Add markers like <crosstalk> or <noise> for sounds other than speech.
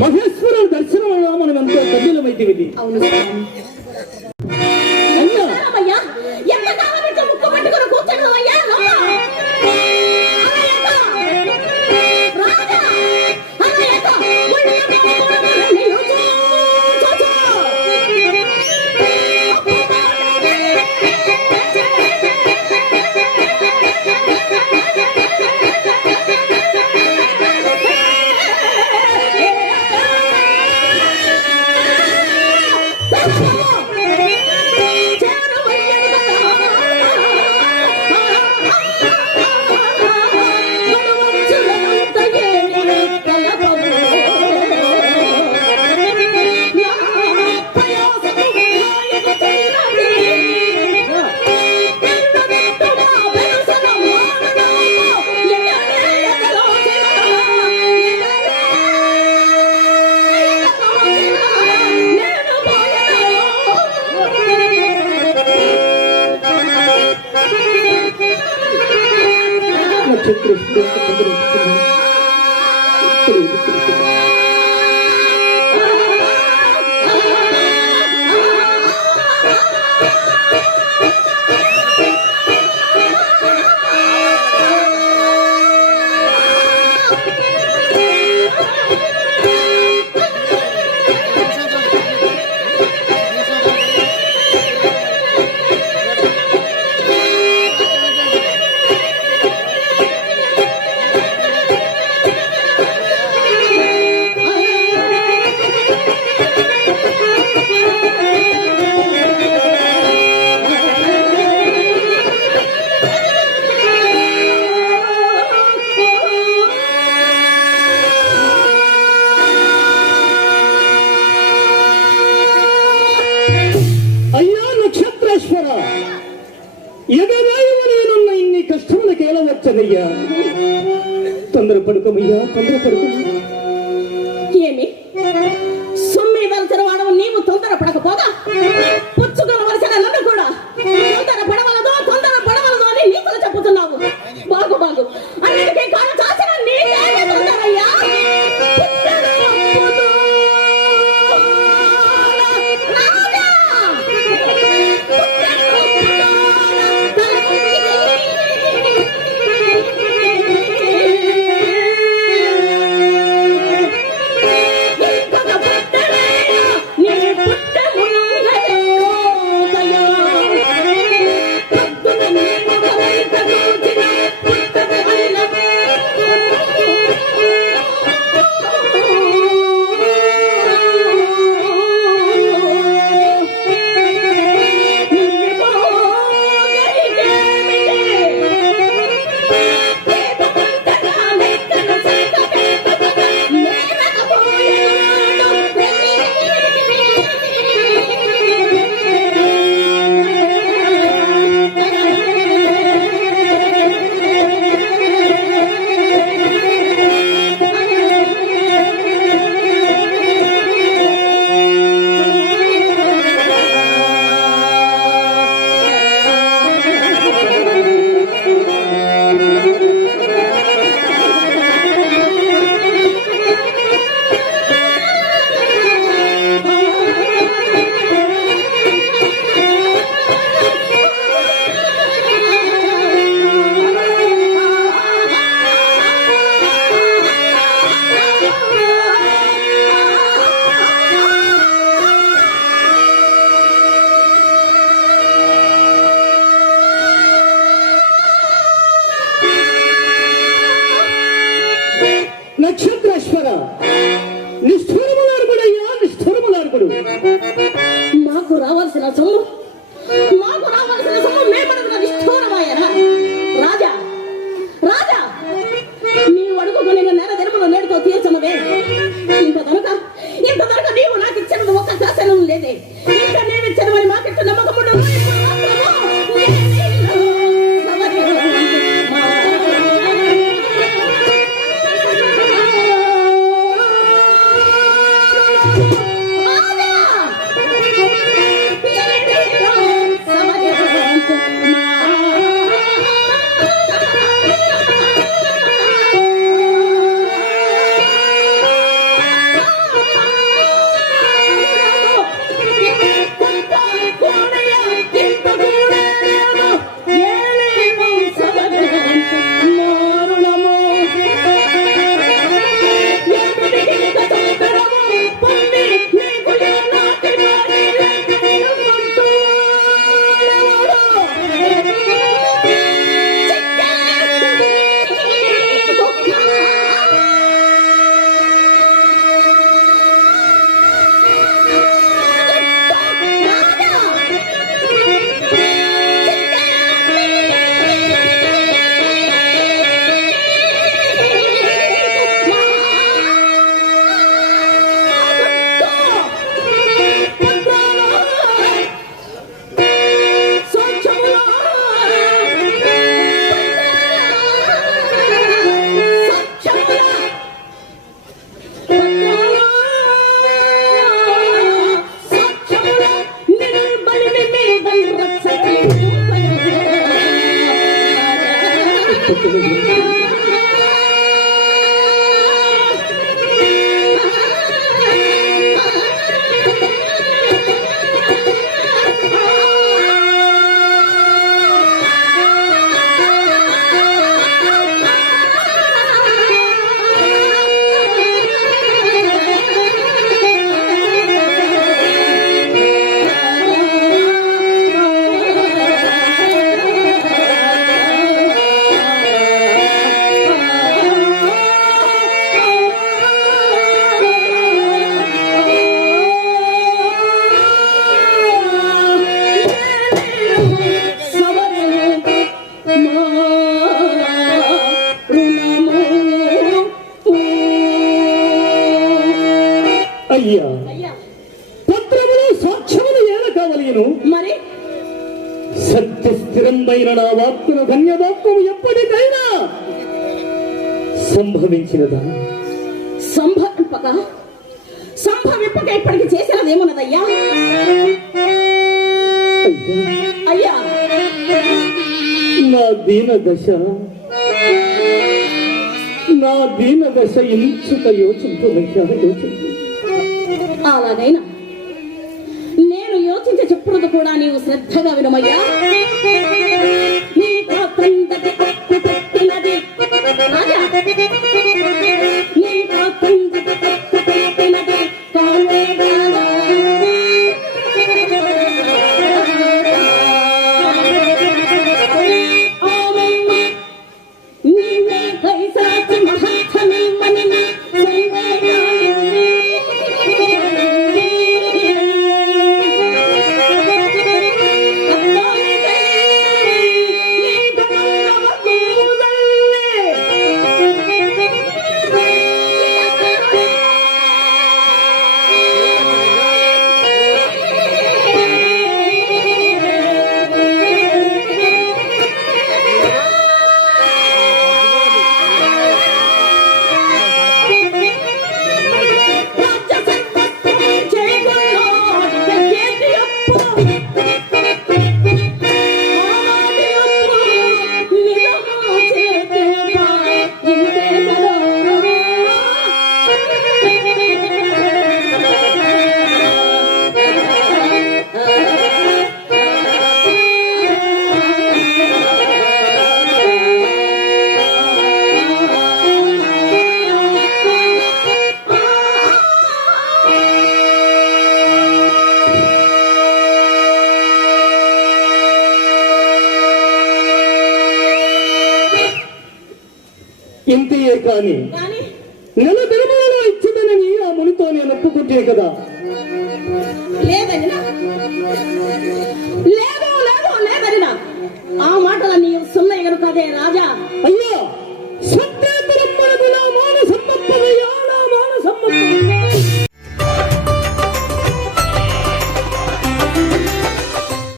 మహేశ్వరుడు దర్శనం మనం ఎంతో కఠినమైతే అవును నక్షత్రం అయ్యా వచ్చనయ్యా తొందర పడుకోమయ్యా తొందర పడుకోమయ్యా ఏమి? సొమ్మి వలసిన వాడవు నీవు తొందర పడకపోగా పుచ్చుకొని వలసిన నన్ను కూడా. తొందర పడవలదో తొందర పడవలదో అని నీతులు చెప్పుతున్నావు. బాగు బాగు. అన్ని 何? <laughs> సత్య స్థిరమైన నా వాక్కును ధన్యవాక్యము ఎప్పటికైనా సంభవించినదా? సంభవింపక? సంభవింపక ఇప్పటికి చేసినదేమున్నదయ్యా? అయ్యా. అయ్యా నా దీన దశ నా దీన దశ ఇంచుక యోచింపు. అలాగైనా ఆలోచించి యోచించి చెప్పున్నది కూడా నీవు శ్రద్ధగా వినమయ్యా. నీ కాకందకి కప్పు పెట్టినది. రాజా లేదని లేదు లేదు లేదని ఆ మాటలన్నీ సున్నాయి కనుక అదే రాజా. అయ్యో